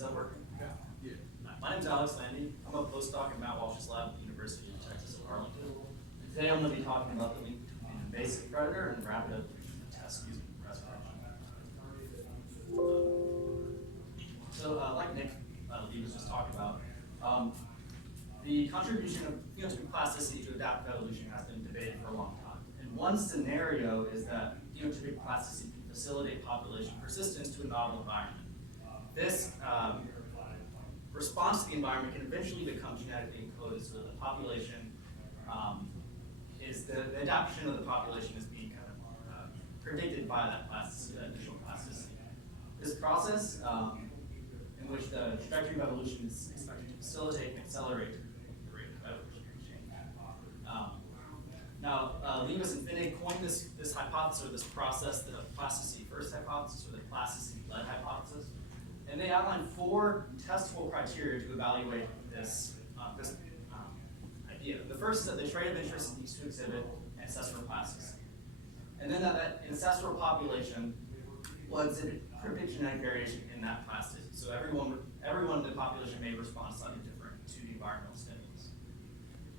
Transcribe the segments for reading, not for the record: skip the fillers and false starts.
Is that working? Yeah. My name's Landy. I'm a postdoc in Matt Walsh's lab at the University of Texas at Arlington. And today I'm going to be talking about the link between an invasive predator and rapid evolution tests using resurrection. Like Nick Lee was just talking about, the contribution of phenotypic plasticity to adaptive evolution has been debated for a long time. And one scenario is that phenotypic plasticity can facilitate population persistence to a novel environment. This response to the environment can eventually become genetically encoded so that the population the adaptation of the population is being kind of predicted by that plasticity, that initial plasticity. This process, in which the trajectory of evolution is expected to facilitate and accelerate the rate of evolutionary change. Leibus and Finney coined this hypothesis, or this process, the plasticity first hypothesis, or the plasticity-led hypothesis. And they outlined 4 testable criteria to evaluate this idea. The first is that the trait of interest needs to exhibit ancestral plasticity. And then that ancestral population will exhibit cryptic genetic variation in that plasticity. So everyone in the population may respond slightly different to the environmental stimulus.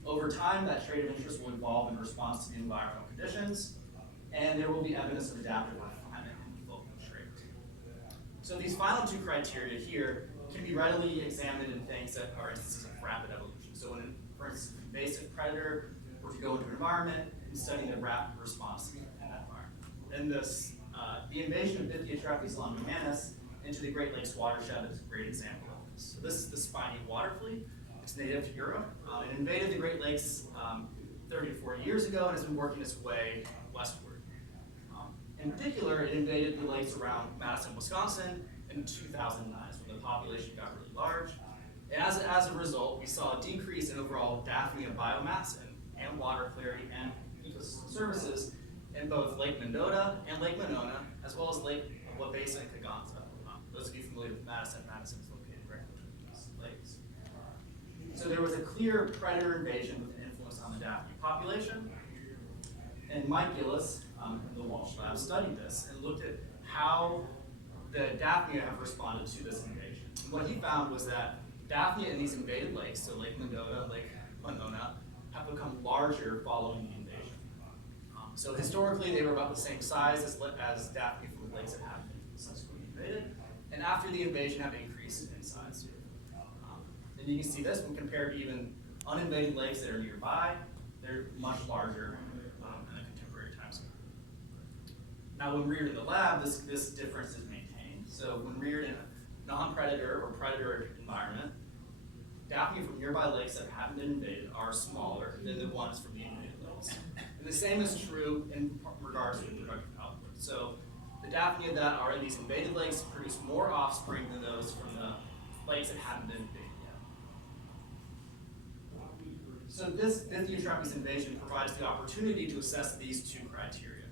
Over time, that trait of interest will evolve in response to the environmental conditions, and there will be evidence of adaptive refinement in the local trait. So these final 2 criteria here can be readily examined in things that are instances of rapid evolution. So when, for instance, an invasive predator were to go into an environment and study the rapid response in that environment. And the invasion of Bithyotrophes longimanus into the Great Lakes watershed is a great example of this. So this is the spiny water flea. It's native to Europe. It invaded the Great Lakes 30 to 40 years ago and has been working its way westward. In particular, it invaded the lakes around Madison, Wisconsin in 2009, when the population got really large. And as a result, we saw a decrease in overall Daphnia biomass and water clarity and ecosystem services in both Lake Mendota and Lake Monona, as well as Lake Wabasso and Kaganza. Those of you familiar with Madison is located right between these lakes. So there was a clear predator invasion with an influence on the Daphnia population. And Mike Gillis in the Walsh lab studied this and looked at how the Daphnia have responded to this invasion. And what he found was that Daphnia in these invaded lakes, so Lake Mendota, Lake Monona, have become larger following the invasion. So historically, they were about the same size as Daphnia from the lakes that have been subsequently invaded, and after the invasion have increased in size. And you can see this when compared to even uninvaded lakes that are nearby, they're much larger in a contemporary time scale. Now, when reared in the lab, this difference is maintained. So when reared in a non-predator or predator environment, Daphnia from nearby lakes that haven't been invaded are smaller than the ones from the invaded lakes. And the same is true in regards to reproductive output. So the Daphnia that are in these invaded lakes produce more offspring than those from the lakes that haven't been invaded yet. So this Bithyotrophes invasion provides the opportunity to assess these 2 criteria.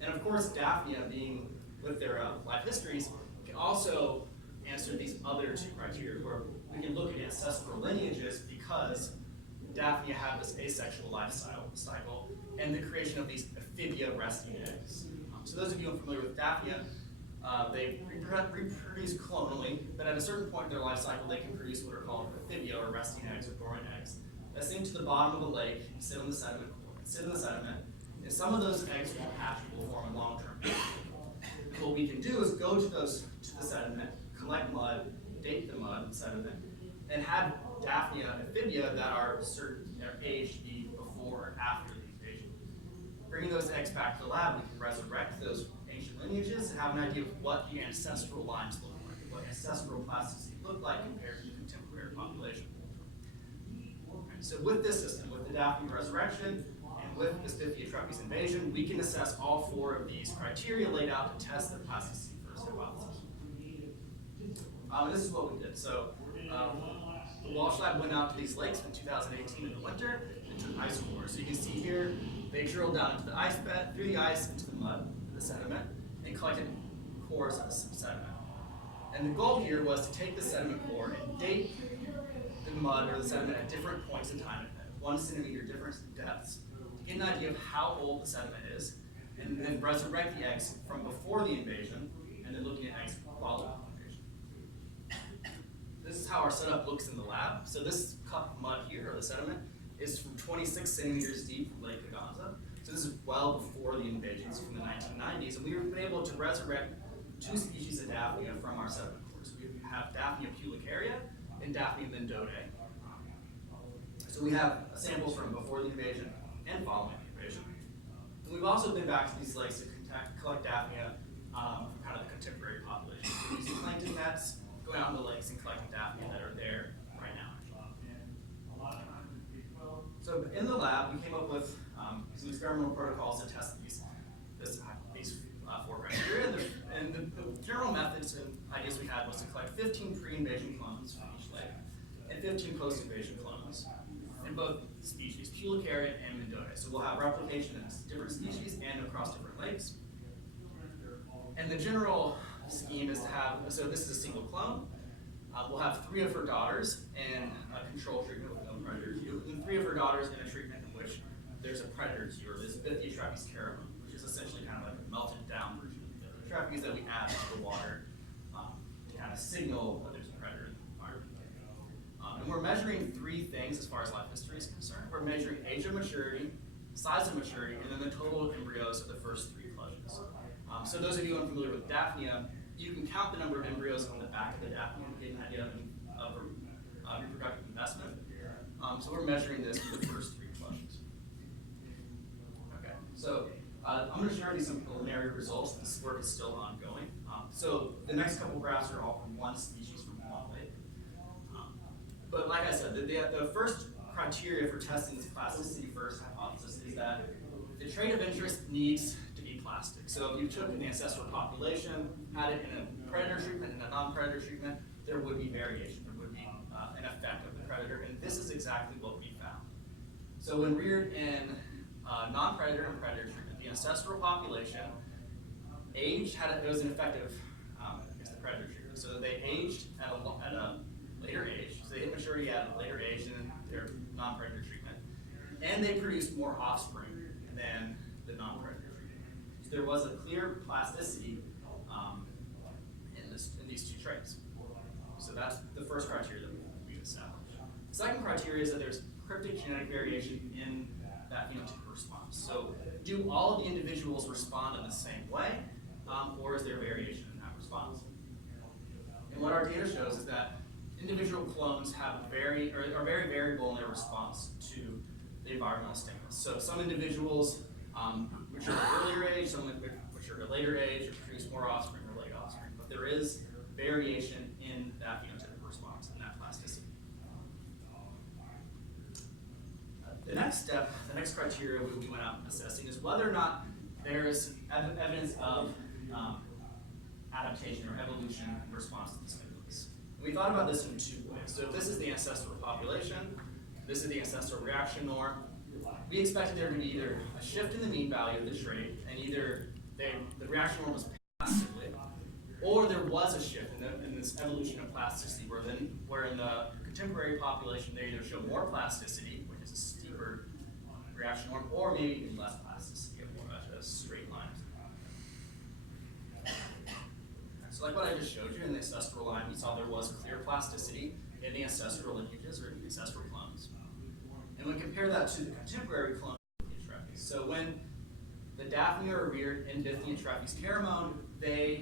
And of course, Daphnia, being with their life histories, can also answer these other 2 criteria, where we can look at ancestral lineages because Daphnia have this asexual life cycle and the creation of these amphibia resting eggs. So those of you unfamiliar with Daphnia, they reproduce clonally, but at a certain point in their life cycle, they can produce what are called amphibia, or resting eggs, or growing eggs, that sink to the bottom of the lake, sit in the sediment, and some of those eggs won't hatch and will form a long-term egg. And what we can do is go to the sediment, collect mud, date the mud and sediment, and have Daphnia amphibia that are aged before or after the invasion. Bringing those eggs back to the lab, we can resurrect those ancient lineages and have an idea of what the ancestral lines look like, what ancestral plasticity looked like compared to the contemporary population. So with this system, with the Daphnia resurrection, and with this Bithyotrophes invasion, we can assess all 4 of these criteria laid out to test the plasticity first hypothesis. This is what we did. So the Walsh lab went out to these lakes in 2018 in the winter and took ice cores. So you can see here, they drilled down into the ice bed, through the ice, into the mud, the sediment, and collected cores of sediment. And the goal here was to take the sediment core and date the mud or the sediment at different points in time, at 1 centimeter difference in depths, to get an idea of how old the sediment is, and then resurrect the eggs from before the invasion, and then looking at eggs following the invasion. setup looks in the lab. So this cup of mud here, or the sediment, is from 26 centimeters deep from Lake Kaganza. So this is well before the invasions from the 1990s, and we were able to resurrect 2 species of Daphnia from our sediment cores. We have Daphnia pulicaria and Daphnia mendotae. So we have samples from before the invasion and following the invasion. And we've also been back to these lakes to collect Daphnia from kind of the contemporary population. So using plankton nets, going out in the lakes and collecting Daphnia that are there right now. So in the lab, we came up with some experimental protocols to test these 4 criteria. And the general methods and ideas we had was to collect 15 pre-invasion clones from each lake and 15 post-invasion clones in both species, pulicaria and mendotae. So we'll have replication in different species and across different lakes. And the general scheme is to have, so this is a single clone. We'll have 3 of her daughters in a control treatment with no predator Q, and 3 of her daughters in a treatment in which there's a predator Q, or this Bithyotropes caramel, which is essentially kind of like a melted down version of the Bithyotropes that we add to the water to kind of signal that there's a predator in the environment. And we're measuring 3 things as far as life history is concerned. We're measuring age of maturity, size of maturity, and then the total embryos of the first 3 flushes. So those of you unfamiliar with Daphnia, you can count the number of embryos on the back of the Daphnia to get an idea of reproductive investment. So we're measuring this for the first 3 flushes. Okay, so I'm going to share with you some preliminary results. This work is still ongoing. So the next couple graphs are all from one species from one lake. But like I said, the first criteria for testing this plasticity first hypothesis is that the trait of interest needs to be plastic. So if you took an ancestral population, had it in a predator treatment and a non-predator treatment, there would be variation. There would be an effect of the predator, and this is exactly what we found. So when reared in non-predator and predator treatment, the ancestral population it was an effective against the predator treatment. So they aged at a later age, so they hit maturity at a later age than their non-predator treatment, and they produced more offspring than the non-predator treatment. So there was a clear plasticity in these 2 traits. So that's the first criteria that we've established. The second criteria is that there's cryptic genetic variation in that phenotypic response. So do all of the individuals respond in the same way, or is there variation in that response? And what our data shows is that individual clones are very variable in their response to the environmental stimulus. So some individuals mature at an earlier age, some mature at a later age, or produce more offspring or late offspring. But there is variation in that phenotypic response and that plasticity. The next step, the next criteria we went out assessing is whether or not there is evidence of adaptation or evolution in response to the stimulus. We thought about this in 2 ways. So if this is the ancestral population, this is the ancestral reaction norm, we expected there to be either a shift in the mean value of the trait, and either the reaction norm was plastically, or there was a shift in this evolution of plasticity, where in the contemporary population they either show more plasticity, which is a steeper reaction norm, or maybe even less plasticity, more of a straight line. So like what I just showed you in the ancestral line, we saw there was clear plasticity in the ancestral lineages or the ancestral clones. And when we compare that to the contemporary clone of Bithyotropes, so when the Daphnia are reared in Bithyotropes caramel, the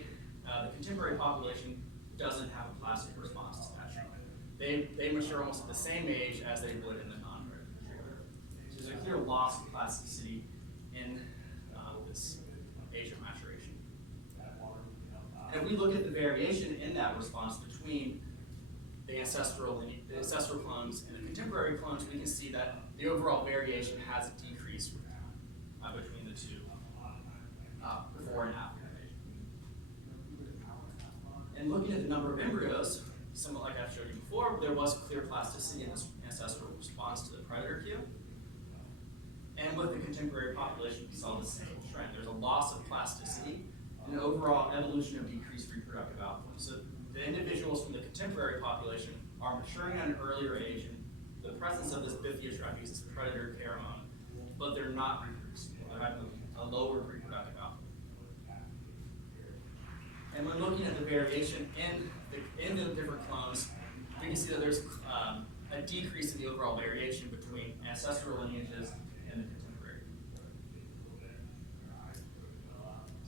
contemporary population doesn't have a plastic response to that treatment. They mature almost at the same age as they would in the non-predator treatment. So there's a clear loss of plasticity in this age of maturation. And if we look at the variation in that response between the ancestral clones and the contemporary clones, we can see that the overall variation has decreased between the 2 before and after invasion. And looking at the number of embryos, somewhat like I've showed you before, there was clear plasticity in this ancestral response to the predator Q. And with the contemporary population, we saw the same trend. There's a loss of plasticity and an overall evolution of decreased reproductive output. So the individuals from the contemporary population are maturing at an earlier age in the presence of this Bithyotropes, this predator pheromone, but they're not reproducing. They're having a lower reproductive output. And when looking at the variation in the different clones, we can see that there's a decrease in the overall variation between ancestral lineages and the contemporary.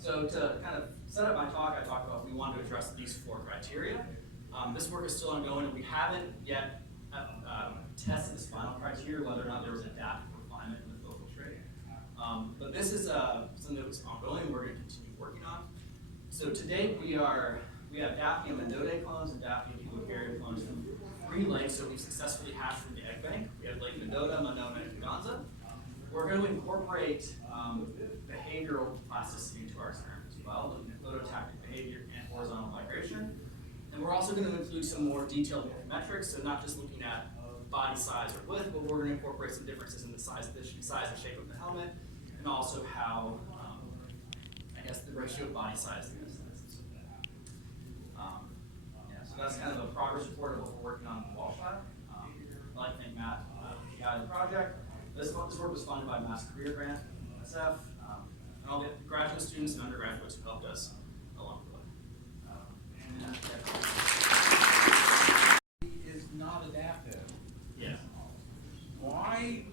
So to kind of set up my talk, I talked about we wanted to address these 4 criteria. This work is still ongoing, and we haven't yet tested this final criteria, whether or not there was adaptive refinement in the focal trait. But this is something that was ongoing, we're going to continue working on. So to date, we have Daphnia mendotae clones and Daphnia picocaria clones from 3 lakes that we've successfully hatched from the egg bank. We have Lake Mendota, Monona, and Kaganza. We're going to incorporate behavioral plasticity into our experiment as well, looking at phototactic behavior and horizontal migration. And we're also going to include some more detailed morphometrics, so not just looking at body size or width, but we're going to incorporate some differences in the size and shape of the helmet, and also how, I guess, the ratio of body size to this. So that's kind of a progress report of what we're working on in the Walsh Lab. I'd like to thank Matt, the guy in the project. This work was funded by Mass Career Grant, SF, and all the graduate students and undergraduates who helped us along the way.